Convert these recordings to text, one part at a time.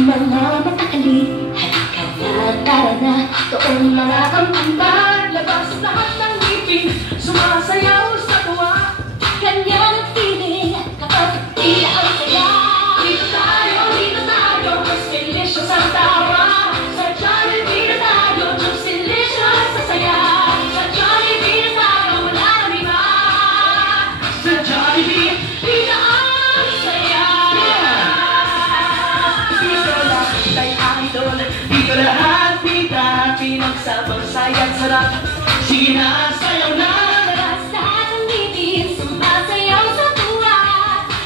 mga matakali. Halika na, tara na, doon mga kampangan. Labas lahat ng ngipin, sumasayaw sa tuwa. Kanya ng feeling, kapag tila ang saya. Dito tayo, mas delicious ang tawa. Sa Jollibee na tayo, just delicious sa saya. Sa Jollibee na tayo, wala nang iba. Sa Jollibee, tila ang saya. Dito lahat ay idol, dito lahat bida. Pinagsabang sayang sarap, sige na, sayaw na. Labas lahat ng ngipin, sumasayaw sa tuwa.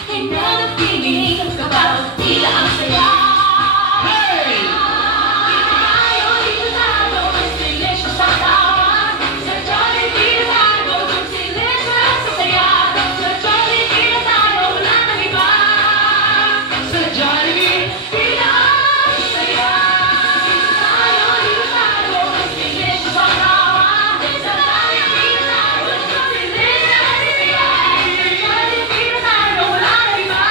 Kanya ng feeling, kapag tila ang saya. Hey! Dito tayo, mas delicious ang tawa. Sa Jollibee na tayo, just delicious sa saya. Sa Jollibee na tayo, wala nang iba. Sa Jollibee, Tila ang saya. Dito tayo, mas delicious ang tawa. Sa Jollibee na tayo, just delicious sa saya. Sa Jollibee na tayo, wala nang iba.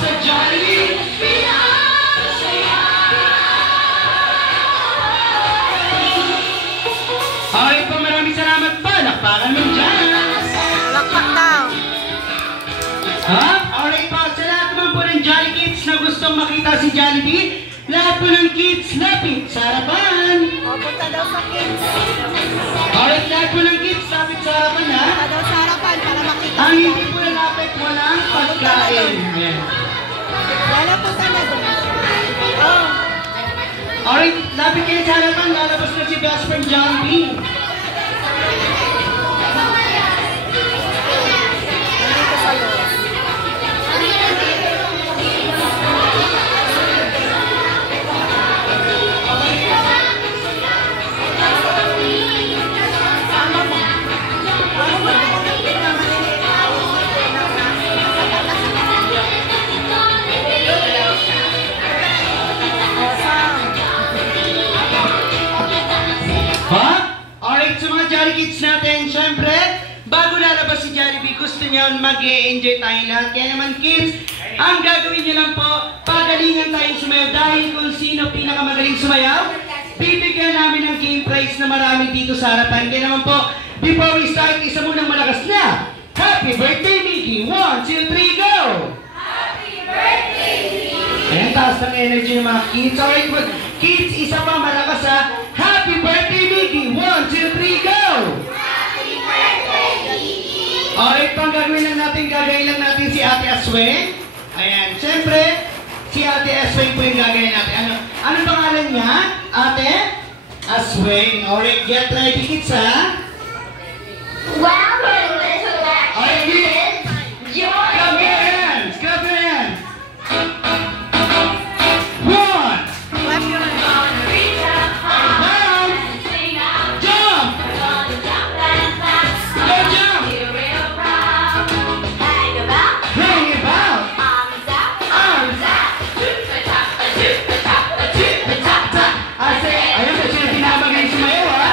sa Jollibee. Tila ang saya. Okay po, maraming salamat pa. Lakpakan mo dyan. Lakpak daw. Ha? Alright po, sa lahat naman po ng Jolly Kids na gustong makita si Jollibee, lahat po ng kids, lapit sa harapan. O, punta daw sa kids. Alright, lahat po ng kids, lapit sa harapan ha. Punta daw sa harapan para makita. Ang hindi po lalapit, walang pagkain. Ayan. Lala, punta na doon. Oh, Alright, lapit kayo sa harapan, lalabas na si Gus from Jollibee. nandito sa loob. Ha? Alright, sa mga Jolly Kids natin, syempre, bago lalabas si Jollibee, gusto niyo mag-e-enjoy tayong lahat. Kaya naman kids, ang gagawin niyo lang po, pagalingan tayong sumayaw dahil kung sino pinakamagaling sumayaw, bibigyan namin ng game prize na marami dito sa harapan. Kaya naman po, before we start, isa munang malakas na. Happy birthday, Mickey! 1, 2, 3, go! Ayan, taas ng energy ng mga kids. Alright, kids, isa pa malakas ha. Happy birthday, Mickey! 1, 2, 3, go! Alright, pang gagawin lang natin si Ate Asweng. Ayan, siyempre, si Ate Asweng po yung gagawin natin. Ano pangalan niya? Ate Asweng. Alright, get ready kids ha. Wow, we're little Alright, kids. Joy. Clap your hands! Clap your hands! 1, Clap your hands. down, jump! Go jump! Hang about! Arms! I say, ayan po sila pinamagaling sumayaw ha.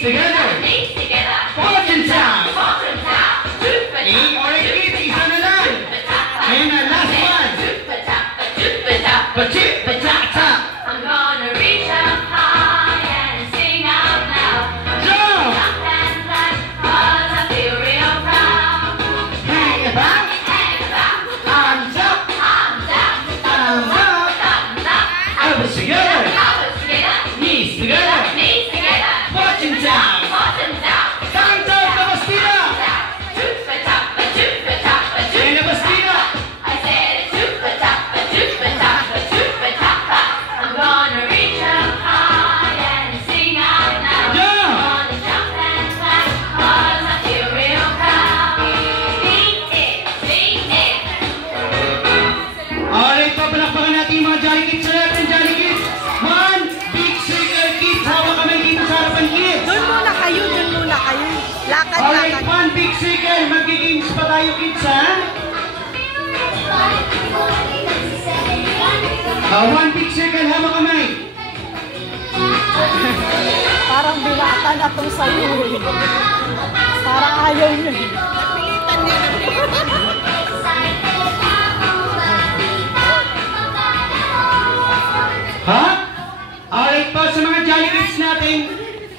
Knees together. Knees together. Fortune sound. Bottom down. Okay, alright kids, isa na lang. Ayan na, last one. Pachip, pachata. I'm gonna reach up high and sing out loud. Jump. Jump and flash, 'cause I feel real proud. Hang it back. Hang back, Arms up. arms down, Thumbs up. thumbs up. Elbows together. Elbows together, Knees together. knees together. Fortune sound. Bottom down, Sound out, Labastida. down. Chupa-chapa, chupa-chapa, Ayan, Labastida. I said chupa-chapa, chupa-chapa, chupa-chapa. I'm gonna reach up high and sing out loud. Jump. Gonna jump and flash, 'cause I feel real proud. Sing it, sing it. Alright, papalakpakan natin yung mga Jolly Kids sa natin, Jolly Kids. One, big circle kids. Hawak kami dito sa harapan kids. Doon muna kayo, doon muna kayo. Lakad, Alright, lakad. one big circle. Magki-games pa tayo kids ha. One big circle, hawak kamay. Parang binata na itong sa'yo. Parang ayaw nyo. Napilitan niya, Ha? Alright po, sa mga Jolly Kids natin,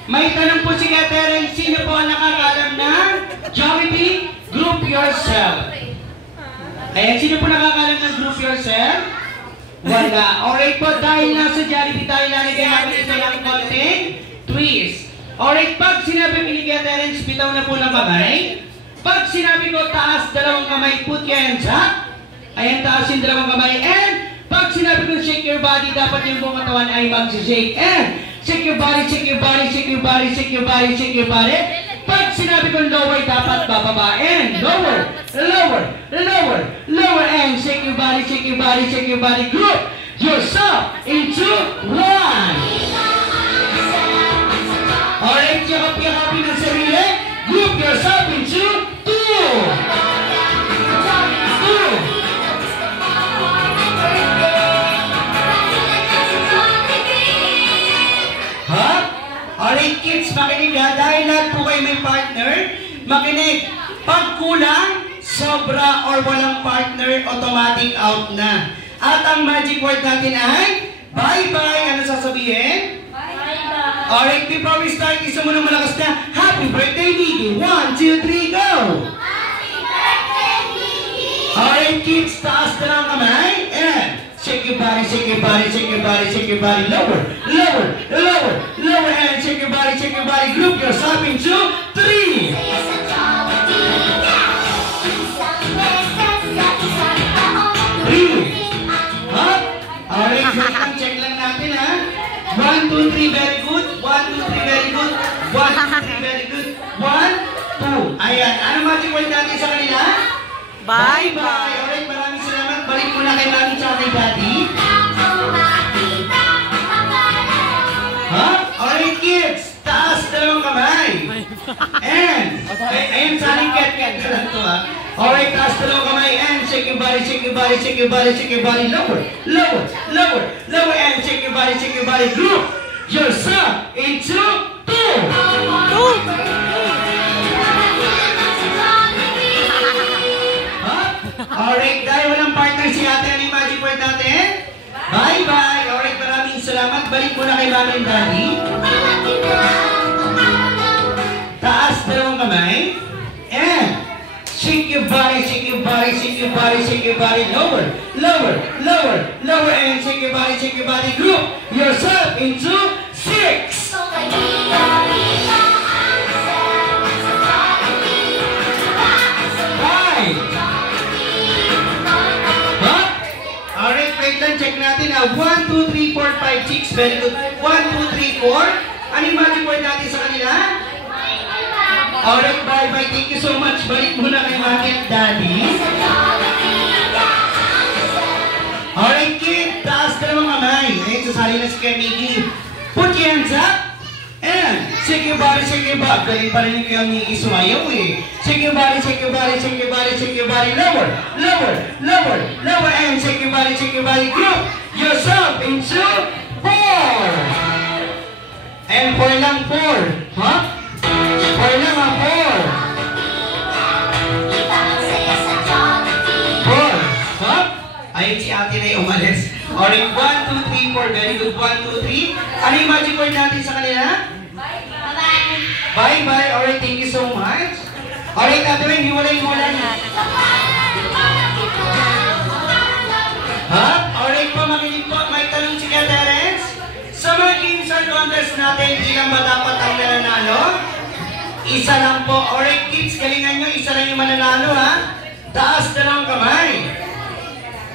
may tanong po si Catherine, sino po ang nakakaalam ng Jollibee Group Yourself? Ayan, sino po nakakaalam ng Group Yourself? Wala. Alright po, dahil nasa Jollibee tayo lalagay namin ito ng konting twist. Alright, pag sinabi ni Catherine, bitaw na po ng kamay. Pag sinabi ko taas, dalawang kamay, put your hands up. Ayan, taas yung dalawang kamay. And pag sinabi ko shake your body, dapat yung buong katawan ay mag-shake. And shake your body, shake your body, shake your body, shake your body, shake your body. Pag sinabi ko lower, dapat bababa. And lower, lower, lower, lower. And shake your body, shake your body, shake your body. Group yourself into one. Alright, yakap-yakapin ang sarili. Group yourself into two. Two. Ha? Alright kids, makinig ha. Dahil lahat po kayo may partner, makinig. Pag kulang, sobra or walang partner, automatic out na. At ang magic word natin ay bye-bye. Ano sasabihin? Bye-bye. Alright, before we start, isa mo na malakas na happy birthday, Miggy. 1, 2, 3, go! Alright kids, taas na lang kamay. And shake your body, shake your body, shake your body, shake your body. Lower, lower, lower, lower. And shake your body, shake your body. Group yourself into 3. 3. Ha? Alright, check lang natin ha. 1, 2, 3, very good. 1, 2, 3, very good. 1, 2, 3, very good. 1, 2. Ayan, ano magic word natin sa kanila? Bye-bye. Alright, maraming salamat. Balik muna kay mami sa kay daddy. Ha? Alright kids, taas dalawang kamay. And, ayan sa aling cat lang to ha. Alright, taas dalawang kamay. And shake your body, shake your body, shake your body, shake your body. Lower, lower, lower, lower. And shake your body, shake your body. Group yourself into 2. Alright, dahil walang partner si ate, ano yung magic word natin? Bye-bye! Alright, maraming salamat. Balik muna kay mami and daddy. Taas dalawang kamay. And shake your body, shake your body, shake your body, shake your body. Lower, lower, lower, lower. And shake your body. Group yourself into 6. 5. Alright, wait lang, check natin ha. 1, 2, 3, 4, 5, 6. Very good. 1, 2, 3, 4. Ano yung magic word natin sa kanila? Alright, bye-bye. Thank you so much. Balik muna kay mami at daddy. Alright, kid. Taas ka naman kamay. Ayun, sasali na si Miggy. Put your hands up. And shake your body, shake your body. Galing pa rin yung kaya Miggy sumayaw eh. Shake your body, shake your body, shake your body, shake your body. Lower, lower, lower, lower. And shake your body, group yourself into 4. And 4 lang, 4. Huh? Alright, 1, 2, 3, 4. Very good. 1, 2, 3. Ano yung magic word natin sa kanila? Bye-bye. Alright, thank you so much. Alright, Ate, hiwalay-hiwalay. Ha? Alright po, makinig po. May tanong si Terence. Sa mga games or contest natin, ilan ba dapat ang nananalo? Isa lang po. Alright, kids, galingan nyo. Isa lang yung mananalo, ha? Taas na lang kamay.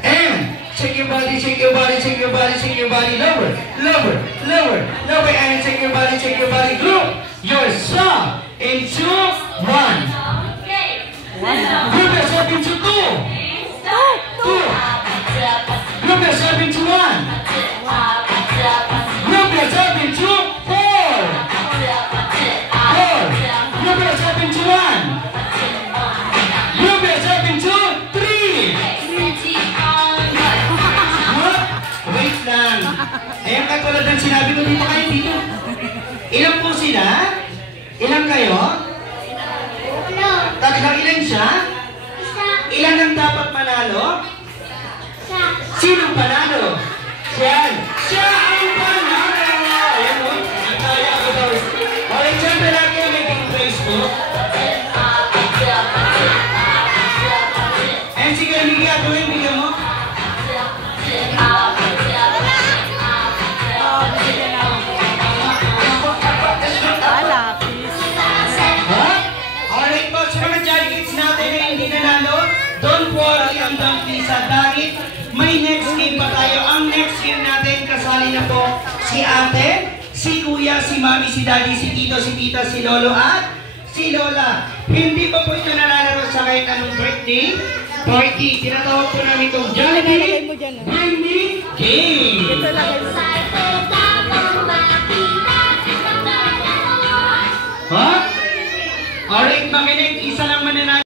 And, shake your body, shake your body, shake your body, shake your body. Lower, lower, lower, lower. And shake your body, group yourself into 1. Group yourself into 2. 2. Group yourself into 1. Group yourself into 4. 4. Group yourself into 1. Group yourself into 3. What? Wait lang. Ayan, katulad ng sinabi ko dito kayo dito. Ilan po sila? Ilan kayo? Tatlong ilan siya? Ilan ang dapat manalo? Sinong panalo? Siyan. Siya ang panalo! Ayan o. Ang kaya ko daw. Alright, siyempre lagi ang may praise po. And sige, bigyan mo yung bigyan mo. Alright po, sa mga Jolly Kids natin na hindi nanalo, don't worry, ang sa dahil may next game pa tayo. Ang next game natin, kasali na po si ate, si kuya, si mami, si daddy, si tito, si tita, si lolo at si lola. Hindi pa po ito nalalaro sa kahit anong birthday party. Tinatawag po namin itong Jollibee Bring Me Game.